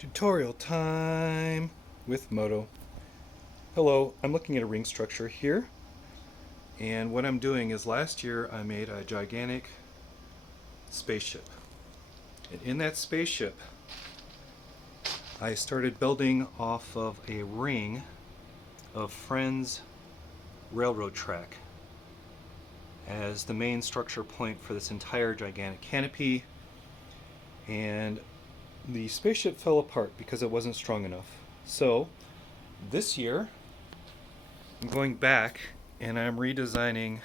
Tutorial time with Moto. Hello, I'm looking at a ring structure here, and what I'm doing is last year I made a gigantic spaceship. And in that spaceship, I started building off of a ring of Friends railroad track as the main structure point for this entire gigantic canopy, and the spaceship fell apart because it wasn't strong enough. So this year I'm going back and I'm redesigning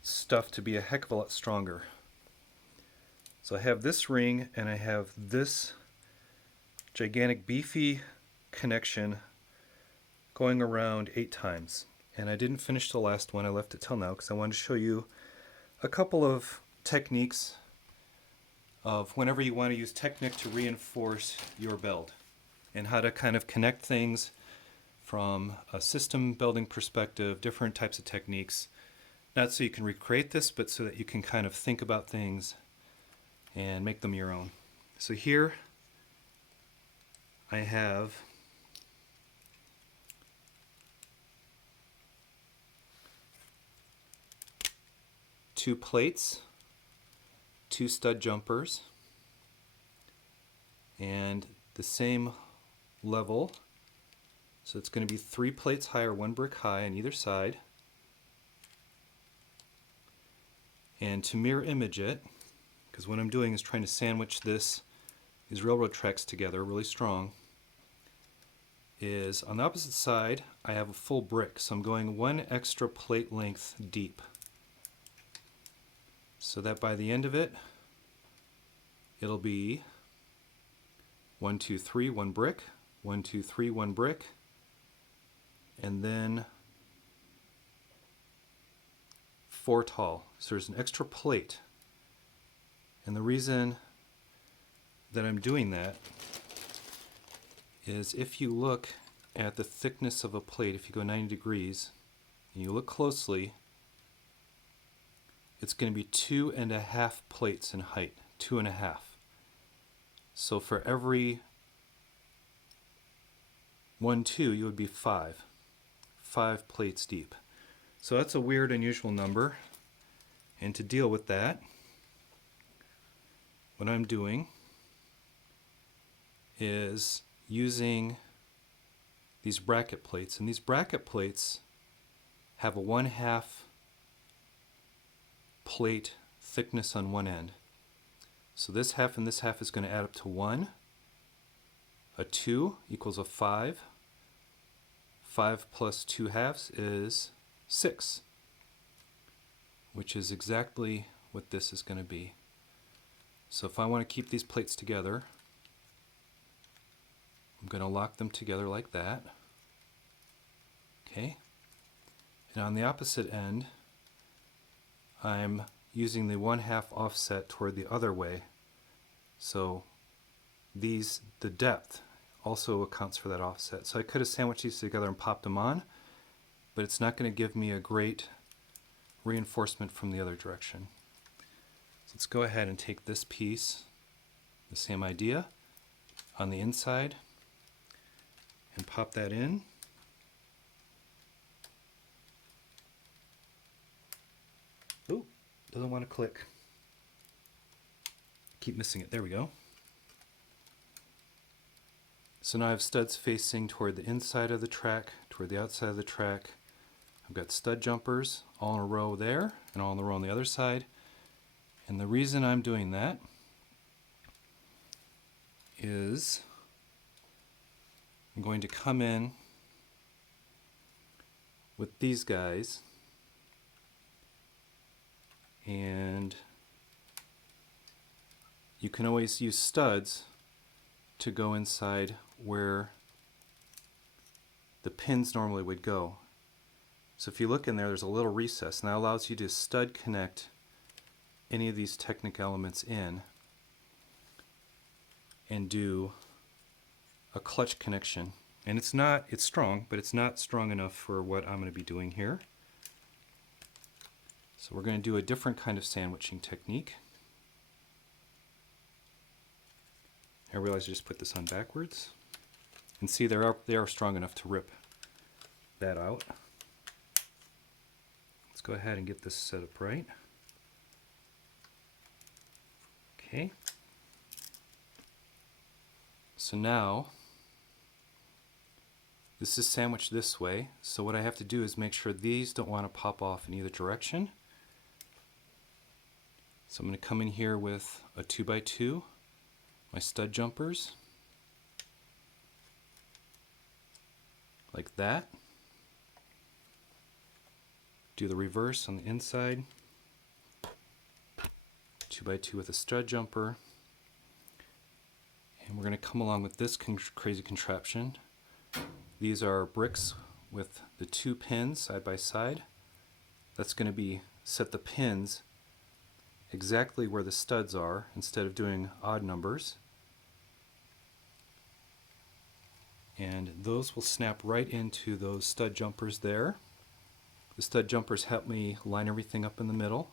stuff to be a heck of a lot stronger. So I have this ring and I have this gigantic beefy connection going around 8 times. And I didn't finish the last one, I left it till now because I wanted to show you a couple of techniques of whenever you want to use Technic to reinforce your build and how to kind of connect things from a system building perspective, different types of techniques. Not so you can recreate this, but so that you can kind of think about things and make them your own. So here I have two plates, two stud jumpers, and the same level. So it's going to be 3 plates high or 1 brick high on either side. And to mirror image it, because what I'm doing is trying to sandwich these railroad tracks together really strong, is on the opposite side I have a full brick, so I'm going 1 extra plate length deep, so that by the end of it it'll be 1, 2, 3, 1 brick, 1, 2, 3, 1 brick, and then 4 tall. So there's an extra plate. And the reason that I'm doing that is if you look at the thickness of a plate, if you go 90 degrees and you look closely, it's going to be 2.5 plates in height, 2.5. So for every 1, 2, you would be 5 plates deep. So that's a weird, unusual number. And to deal with that, what I'm doing is using these bracket plates. And these bracket plates have a 1/2 plate thickness on one end. So this half and this half is going to add up to 1. A 2 equals a 5. 5 plus 2/2 is 6, which is exactly what this is going to be. So if I want to keep these plates together, I'm going to lock them together like that. Okay. And on the opposite end, I'm using the 1/2 offset toward the other way. So the depth also accounts for that offset. So I could have sandwiched these together and popped them on, but it's not going to give me a great reinforcement from the other direction. So let's go ahead and take this piece, the same idea, on the inside, and pop that in. Oh, doesn't want to click. Keep missing it. There we go. So now I have studs facing toward the inside of the track, toward the outside of the track. I've got stud jumpers all in a row there and all in a row on the other side. And the reason I'm doing that is I'm going to come in with these guys, and you can always use studs to go inside where the pins normally would go. So if you look in there, there's a little recess, and that allows you to stud connect any of these Technic elements in and do a clutch connection. And it's strong, but it's not strong enough for what I'm going to be doing here. So we're going to do a different kind of sandwiching technique. I realized I just put this on backwards. And see, they are strong enough to rip that out. Let's go ahead and get this set up right. Okay. So now, this is sandwiched this way, so what I have to do is make sure these don't want to pop off in either direction. So I'm going to come in here with a 2x2, my stud jumpers, like that. Do the reverse on the inside, 2x2 with a stud jumper, and we're going to come along with this crazy contraption. These are bricks with the 2 pins side by side. That's going to be set the pins exactly where the studs are instead of doing odd numbers. And those will snap right into those stud jumpers there. The stud jumpers help me line everything up in the middle.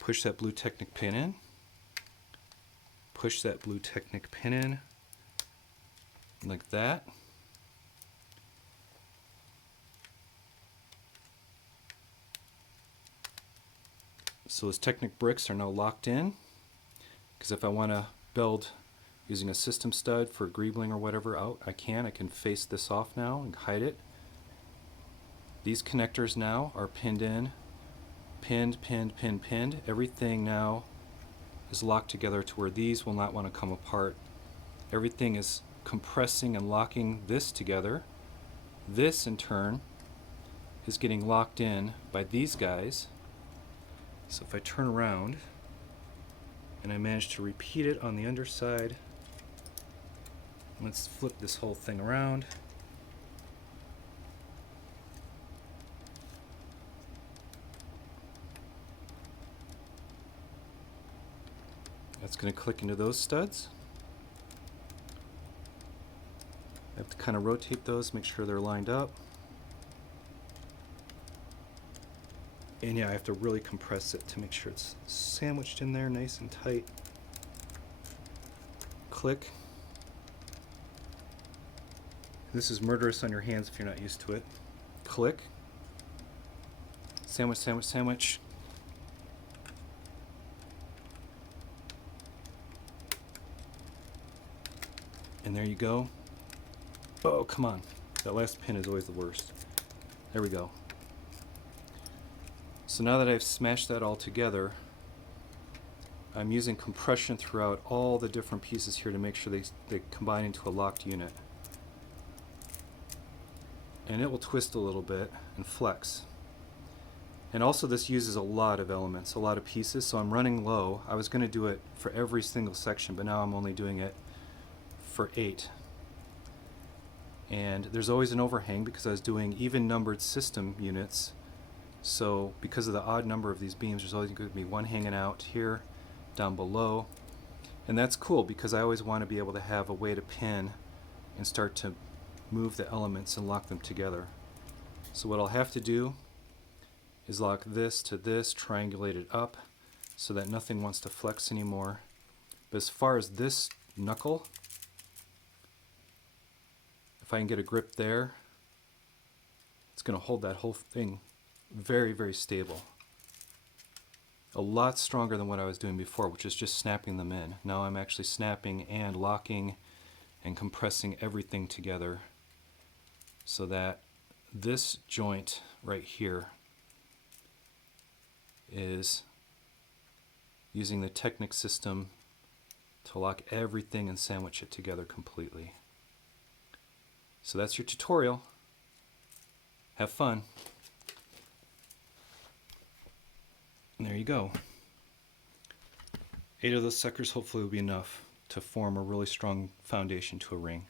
Push that blue Technic pin in. Push that blue Technic pin in. Like that. So those Technic bricks are now locked in, because if I want to build using a system stud for greebling or whatever out, I can face this off now and hide it. These connectors now are pinned in, pinned. Everything now is locked together to where these will not want to come apart. Everything is compressing and locking this together. This in turn is getting locked in by these guys. So if I turn around and I manage to repeat it on the underside, let's flip this whole thing around. That's going to click into those studs. I have to kind of rotate those, make sure they're lined up. And yeah, I have to really compress it to make sure it's sandwiched in there nice and tight. Click. This is murderous on your hands if you're not used to it. Click. Sandwich, sandwich, sandwich. And there you go. Oh, come on. That last pin is always the worst. There we go. So now that I've smashed that all together, I'm using compression throughout all the different pieces here to make sure they combine into a locked unit. And it will twist a little bit and flex. And also this uses a lot of elements, a lot of pieces, so I'm running low. I was going to do it for every single section, but now I'm only doing it for 8. And there's always an overhang because I was doing even numbered system units. So because of the odd number of these beams, there's always going to be one hanging out here, down below. And that's cool because I always want to be able to have a way to pin and start to move the elements and lock them together. So what I'll have to do is lock this to this, triangulate it up so that nothing wants to flex anymore. But as far as this knuckle, if I can get a grip there, it's going to hold that whole thing very, very stable. A lot stronger than what I was doing before, which is just snapping them in. Now I'm actually snapping and locking and compressing everything together so that this joint right here is using the Technic system to lock everything and sandwich it together completely. So that's your tutorial. Have fun. And there you go. 8 of those suckers hopefully will be enough to form a really strong foundation to a ring.